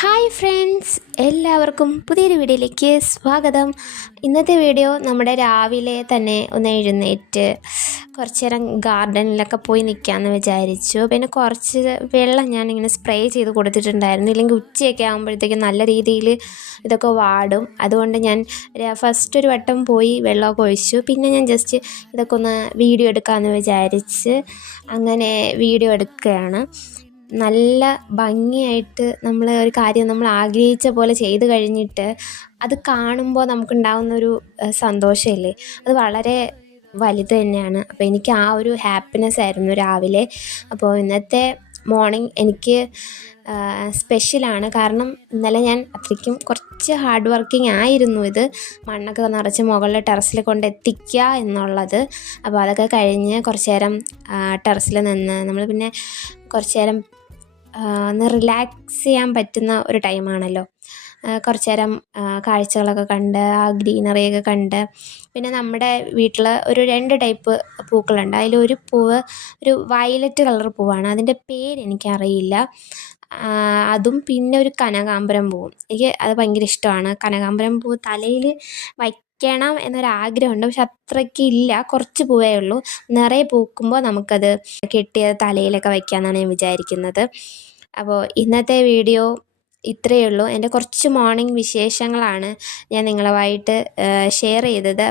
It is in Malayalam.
ഹായ് ഫ്രണ്ട്സ്, എല്ലാവർക്കും പുതിയൊരു വീഡിയോയിലേക്ക് സ്വാഗതം. ഇന്നത്തെ വീഡിയോ നമ്മുടെ രാവിലെ തന്നെ ഒന്ന് എഴുന്നേറ്റ് കുറച്ച് നേരം ഗാർഡനിലൊക്കെ പോയി നിൽക്കാമെന്ന് വിചാരിച്ചു. പിന്നെ കുറച്ച് വെള്ളം ഞാനിങ്ങനെ സ്പ്രേ ചെയ്ത് കൊടുത്തിട്ടുണ്ടായിരുന്നു. ഇല്ലെങ്കിൽ ഉച്ചയൊക്കെ ആകുമ്പോഴത്തേക്കും നല്ല രീതിയിൽ ഇതൊക്കെ വാടും. അതുകൊണ്ട് ഞാൻ ഫസ്റ്റ് ഒരു വട്ടം പോയി വെള്ളമൊക്കെ ഒഴിച്ചു. പിന്നെ ഞാൻ ജസ്റ്റ് ഇതൊക്കെ ഒന്ന് വീഡിയോ എടുക്കാമെന്ന് വിചാരിച്ച് അങ്ങനെ വീഡിയോ എടുക്കുകയാണ്. നല്ല ഭംഗിയായിട്ട് ഒരു കാര്യം നമ്മൾ ആഗ്രഹിച്ച പോലെ ചെയ്ത് കഴിഞ്ഞിട്ട് അത് കാണുമ്പോൾ നമുക്കുണ്ടാകുന്നൊരു സന്തോഷമില്ലേ, അത് വളരെ വലുത് തന്നെയാണ്. അപ്പോൾ എനിക്ക് ആ ഒരു ഹാപ്പിനെസ് ആയിരുന്നു രാവിലെ. അപ്പോൾ ഇന്നത്തെ മോർണിംഗ് എനിക്ക് സ്പെഷ്യലാണ്. കാരണം ഇന്നലെ ഞാൻ അത്രയ്ക്കും കുറച്ച് ഹാർഡ് വർക്കിംഗ് ആയിരുന്നു. ഇത് മണ്ണൊക്കെ നിറച്ച് മുകളിൽ ടെറസിൽ കൊണ്ടെത്തിക്കുക എന്നുള്ളത്. അപ്പോൾ അതൊക്കെ കഴിഞ്ഞ് കുറച്ച് നേരം ടെറസിൽ നിന്ന് നമ്മൾ പിന്നെ കുറച്ച് നേരം ഒന്ന് റിലാക്സ് ചെയ്യാൻ പറ്റുന്ന ഒരു ടൈമാണല്ലോ. കുറച്ച് നേരം കാഴ്ചകളൊക്കെ കണ്ട് ആ ഗ്രീനറിയൊക്കെ കണ്ട്, പിന്നെ നമ്മുടെ വീട്ടിൽ ഒരു 2 ടൈപ്പ് പൂക്കളുണ്ട്. അതിലൊരു പൂവ് ഒരു വയലറ്റ് കളർ പൂവാണ്, അതിൻ്റെ പേരെനിക്കറിയില്ല. അതും പിന്നെ ഒരു കനകാംബരം പൂവും. എനിക്ക് അത് ഭയങ്കര ഇഷ്ടമാണ്. കനകാംബരം പൂവ് തലയിൽ വയ്ക്കണം എന്നൊരാഗ്രഹമുണ്ട്, പക്ഷെ അത്രയ്ക്ക് ഇല്ല. കുറച്ച് പൂവേ ഉള്ളൂ. നിറയെ പൂക്കുമ്പോൾ നമുക്കത് കെട്ടിയത് തലയിലൊക്കെ വയ്ക്കാമെന്നാണ് ഞാൻ വിചാരിക്കുന്നത്. അപ്പോൾ ഇന്നത്തെ വീഡിയോ ഇത്രയേ ഉള്ളൂ. എൻ്റെ കുറച്ച് മോർണിംഗ് വിശേഷങ്ങളാണ് ഞാൻ നിങ്ങളുമായിട്ട് ഷെയർ ചെയ്തത്.